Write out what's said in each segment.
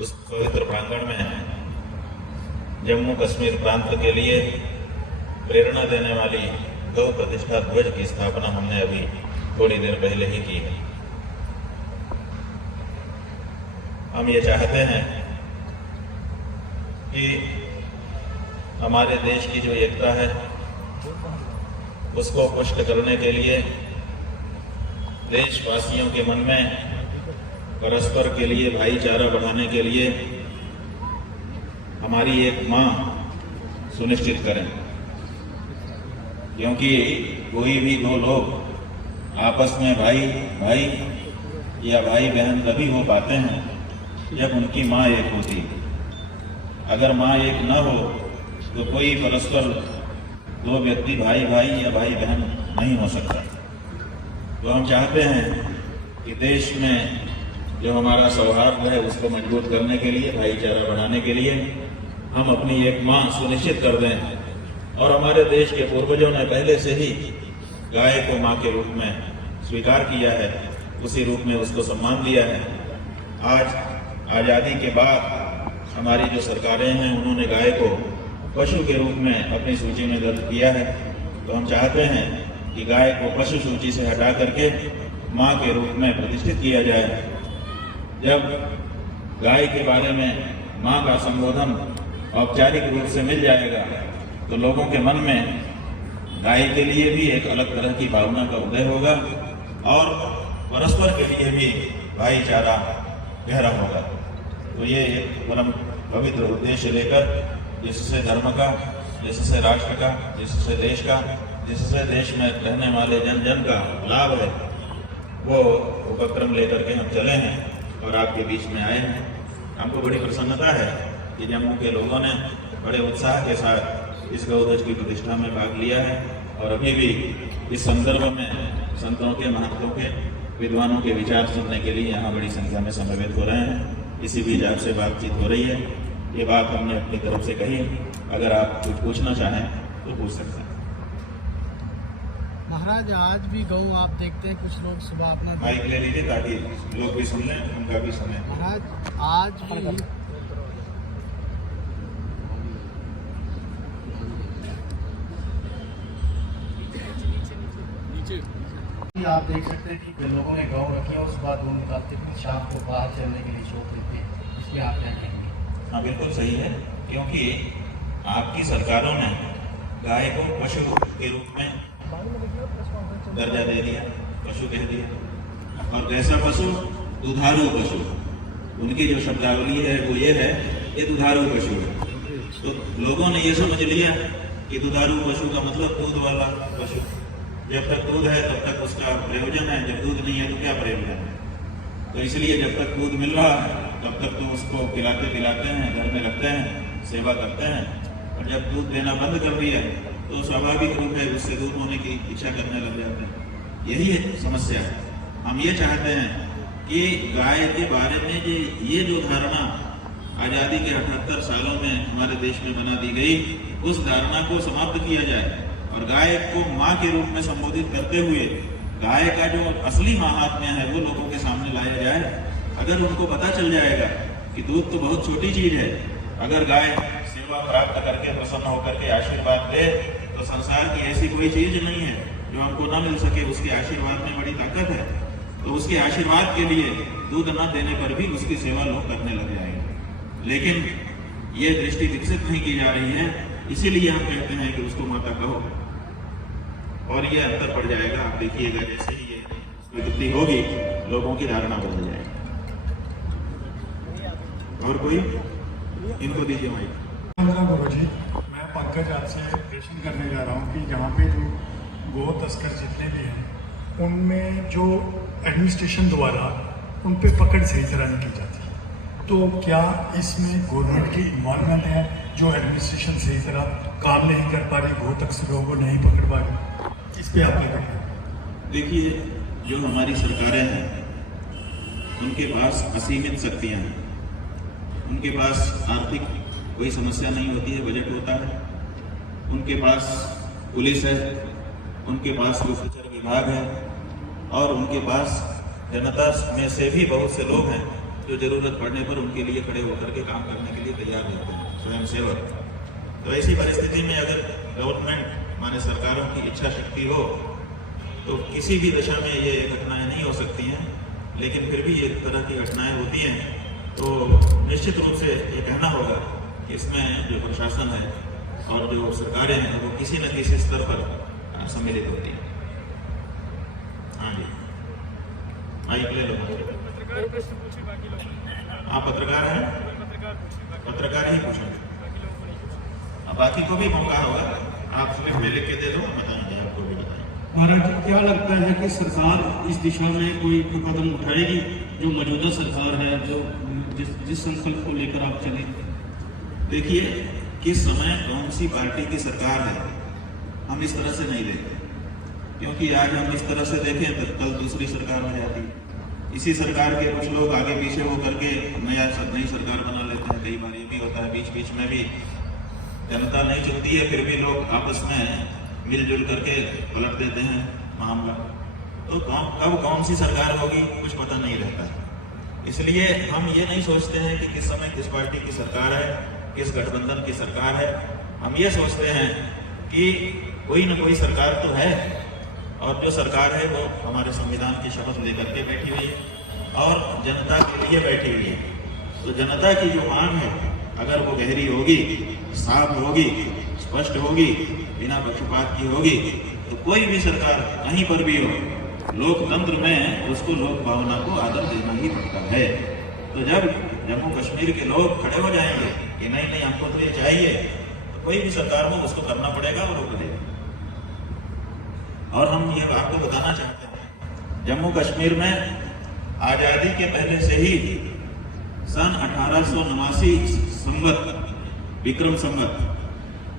उस पवित्र प्रांगण में जम्मू कश्मीर प्रांत के लिए प्रेरणा देने वाली गौ प्रतिष्ठा ध्वज की स्थापना हमने अभी थोड़ी देर पहले ही की है। हम ये चाहते हैं कि हमारे देश की जो एकता है उसको पुष्ट करने के लिए देशवासियों के मन में परस्पर के लिए भाईचारा बढ़ाने के लिए हमारी एक मां सुनिश्चित करें, क्योंकि कोई भी दो लोग आपस में भाई भाई या भाई बहन तभी हो पाते हैं जब उनकी मां एक होती है। अगर मां एक न हो तो कोई परस्पर दो व्यक्ति भाई भाई या भाई बहन नहीं हो सकता। तो हम चाहते हैं कि देश में जो हमारा सौहार्द है उसको मजबूत करने के लिए, भाईचारा बढ़ाने के लिए हम अपनी एक मां सुनिश्चित कर दें। और हमारे देश के पूर्वजों ने पहले से ही गाय को मां के रूप में स्वीकार किया है, उसी रूप में उसको सम्मान दिया है। आज आज़ादी के बाद हमारी जो सरकारें हैं उन्होंने गाय को पशु के रूप में अपनी सूची में दर्ज किया है। तो हम चाहते हैं कि गाय को पशु सूची से हटा करके मां के रूप में प्रतिष्ठित किया जाए। जब गाय के बारे में मां का संबोधन औपचारिक रूप से मिल जाएगा तो लोगों के मन में गाय के लिए भी एक अलग तरह की भावना का उदय होगा और परस्पर के लिए भी भाईचारा गहरा होगा। तो ये एक परम पवित्र उद्देश्य लेकर जिससे धर्म का, जिससे राष्ट्र का, जिससे देश का, जिससे देश में रहने वाले जन जन का लाभ है, वो उपक्रम लेकर के हम चले हैं और आपके बीच में आए हैं। हमको बड़ी प्रसन्नता है कि जम्मू के लोगों ने बड़े उत्साह के साथ इस गौध्वज की प्रतिष्ठा में भाग लिया है और अभी भी इस संदर्भ में संतों के, महंतों के, विद्वानों के विचार सुनने के लिए यहाँ बड़ी संख्या में समवेत हो रहे हैं। इसी बीच आपसे बातचीत हो रही है। ये बात हमने अपनी तरफ से कही, अगर आप कुछ पूछना चाहें तो पूछ सकते हैं। महाराज, आज भी गौ आप देखते हैं कुछ लोग सुबह अपना माइक ले लीजिए ताकि लोग भी सुन लें, उनका भी सुने। महाराज, आज भी आप देख सकते हैं कि लोगों ने गौ रखी है और सुबह दूध निकालते हैं, शाम को बाहर चलने के लिए छोड़ देते हैं। इसमें आप क्या कहेंगे? हाँ, बिल्कुल सही है, क्योंकि आपकी सरकारों ने गाय को पशु के रूप में दर्जा दे दिया, पशु कह दिया। और कैसा पशु? दुधारू पशु। उनकी जो शब्दावली है वो ये है, ये दुधारू पशु है। तो लोगों ने ये समझ लिया कि दुधारू पशु का मतलब दूध वाला पशु। जब तक दूध है तब तक उसका प्रयोजन है, जब दूध नहीं है तो क्या प्रयोजन है। तो इसलिए जब तक दूध मिल रहा है तब तक तो उसको खिलाते पिलाते हैं, घर में रखते हैं, सेवा करते हैं। और जब दूध देना बंद कर दिया तो स्वाभाविक रूप है उससे दूध होने की इच्छा करने लग जाते हैं। यही समस्या है। हम ये चाहते हैं कि गाय के बारे में ये जो धारणा आज़ादी के 78 सालों में हमारे देश में बना दी गई, उस धारणा को समाप्त किया जाए और गाय को माँ के रूप में संबोधित करते हुए गाय का जो असली महात्म्य है वो लोगों के सामने लाया जाए। अगर उनको पता चल जाएगा कि दूध तो बहुत छोटी चीज है, अगर गाय सेवा प्राप्त करके प्रसन्न होकर के आशीर्वाद दे तो संसार की ऐसी कोई चीज नहीं है जो हमको ना मिल सके। उसके आशीर्वाद में बड़ी ताकत है। तो उसके आशीर्वाद के लिए दूध न देने पर भी उसकी सेवा लोग करने लग जाएंगे। लेकिन ये दृष्टि विकसित नहीं की जा रही है, इसीलिए हम कहते हैं कि उसको माता कहो और ये अंतर पड़ जाएगा। आप देखिएगा जैसे ही ये विकृति होगी लोगों की धारणा बदल जाएगी। और कोई? इनको दीजिए माइक। गुरुजी, मैं पंकज आपसे प्रश्न करने जा रहा हूँ कि जहाँ पे जो गो तस्कर जितने भी हैं उनमें जो एडमिनिस्ट्रेशन द्वारा उन पे पकड़ सही तरह नहीं की जाती, तो क्या इसमें गवर्नमेंट की इन्वॉल्वमेंट है? जो एडमिनिस्ट्रेशन सही तरह काम नहीं कर पा रही, गो तस्करों को नहीं पकड़ पा रही, इस पे आप क्या कहेंगे? देखिए, जो हमारी सरकारें हैं उनके पास असीमित शक्तियाँ हैं। उनके पास आर्थिक कोई समस्या नहीं होती है, बजट होता है। उनके पास पुलिस है, उनके पास गुप्तचर विभाग है और उनके पास जनता में से भी बहुत से लोग हैं जो जरूरत पड़ने पर उनके लिए खड़े होकर के काम करने के लिए तैयार रहते हैं, स्वयं सेवक। तो ऐसी परिस्थिति में अगर गवर्नमेंट माने सरकारों की इच्छा शक्ति हो तो किसी भी दशा में ये घटनाएं नहीं हो सकती हैं, लेकिन फिर भी ये तरह की घटनाएं होती हैं तो निश्चित रूप से ये कहना होगा कि इसमें जो प्रशासन है और जो सरकारें हैं वो किसी न किसी स्तर पर सम्मिलित होती हैं। हाँ जी, माइक ले लो। आप पत्रकार हैं, पत्रकार ही पूछेंगे, बाकी को भी मौका होगा, आप स्लिप में लिख के दे दो, बताएंगे, आपको भी बताएंगे। महाराज जी, क्या लगता है कि सरकार इस दिशा में कोई कदम उठाएगी, जो मौजूदा सरकार है, जो जिस संकल्प को लेकर आप चले? देखिए, किस समय कौन सी पार्टी की सरकार है हम इस तरह से नहीं देखते, क्योंकि आज हम इस तरह से देखें तो कल दूसरी सरकार हो जाती है। इसी सरकार के कुछ लोग आगे पीछे हो करके नई सरकार बना लेते हैं। कई बार ये भी होता है, बीच बीच में भी जनता नहीं चुनती है, फिर भी लोग आपस में मिलजुल करके पलट देते हैं मामला। तो कब कौन सी सरकार होगी कुछ पता नहीं रहता। इसलिए हम ये नहीं सोचते हैं कि किस समय किस पार्टी की सरकार है, किस गठबंधन की सरकार है। हम ये सोचते हैं कि कोई न कोई सरकार तो है, और जो सरकार है वो हमारे संविधान की शपथ लेकर के बैठी हुई है और जनता के लिए बैठी हुई है। तो जनता की जो मांग है अगर वो गहरी होगी, साफ होगी, स्पष्ट होगी, बिना पक्षपात की होगी, तो कोई भी सरकार कहीं पर भी हो, लोकतंत्र में उसको लोक भावना को आदर देना ही पड़ता है। तो जब जम्मू कश्मीर के लोग खड़े हो जाएंगे कि नहीं नहीं हमको तो ये चाहिए, तो कोई भी सरकार हो उसको करना पड़ेगा और रोक देगा। और हम ये आपको बताना चाहते हैं, जम्मू कश्मीर में आजादी के पहले से ही सन 1889 संवत, विक्रम संवत,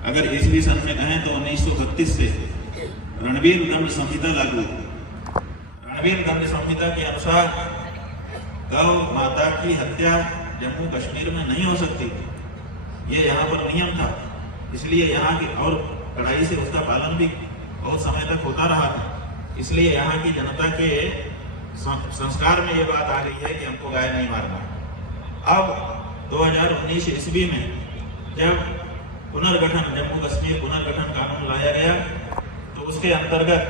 अगर ईस्वी सन में कहें तो 1932 से रणवीर दंड संहिता लागू। रणवीर दंड संहिता के अनुसार गौ माता की हत्या जम्मू कश्मीर में नहीं हो सकती, ये यहाँ पर नियम था। इसलिए यहाँ की और कड़ाई से उसका पालन भी बहुत समय तक होता रहा था। इसलिए यहाँ की जनता के संस्कार में ये बात आ गई है कि हमको गाय नहीं मारना। अब 2019 ईस्वी में जब पुनर्गठन, जम्मू कश्मीर पुनर्गठन कानून लाया गया तो उसके अंतर्गत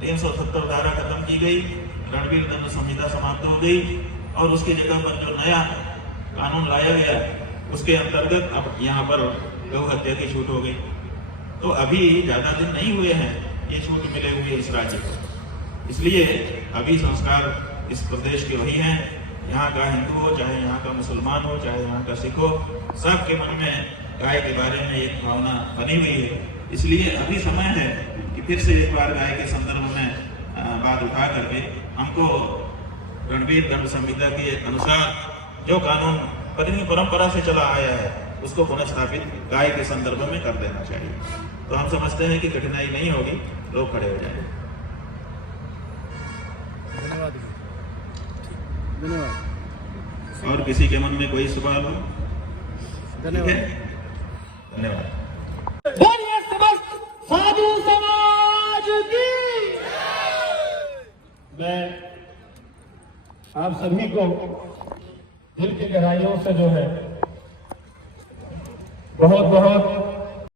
370 धारा खत्म की गई, रणवीर दंड संहिता समाप्त हो गई और उसकी जगह पर जो नया कानून लाया गया उसके अंतर्गत अब यहाँ पर गौ हत्या की छूट हो गई। तो अभी ज्यादा दिन नहीं हुए हैं ये छूट मिले हुए इस राज्य को। इसलिए अभी संस्कार इस प्रदेश के वही हैं, यहाँ का हिंदू हो, चाहे यहाँ का मुसलमान हो, चाहे यहाँ का सिख हो, सबके मन में गाय के बारे में एक भावना बनी हुई है। इसलिए अभी समय है कि फिर से एक बार गाय के संदर्भ में बात उठा करके हमको रणवीर दंड संहिता के अनुसार जो कानून परंपरा से चला आया है उसको पुनर्स्थापित गाय के संदर्भ में कर देना चाहिए। तो हम समझते हैं कि कठिनाई नहीं होगी, लोग खड़े हो जाएंगे। धन्यवाद। और किसी के मन में कोई सवाल हो? धन्यवाद। धन्यवाद। बोलिए समस्त साधु समाज की। मैं आप सभी को दिल की गहराइयों से जो है बहुत बहुत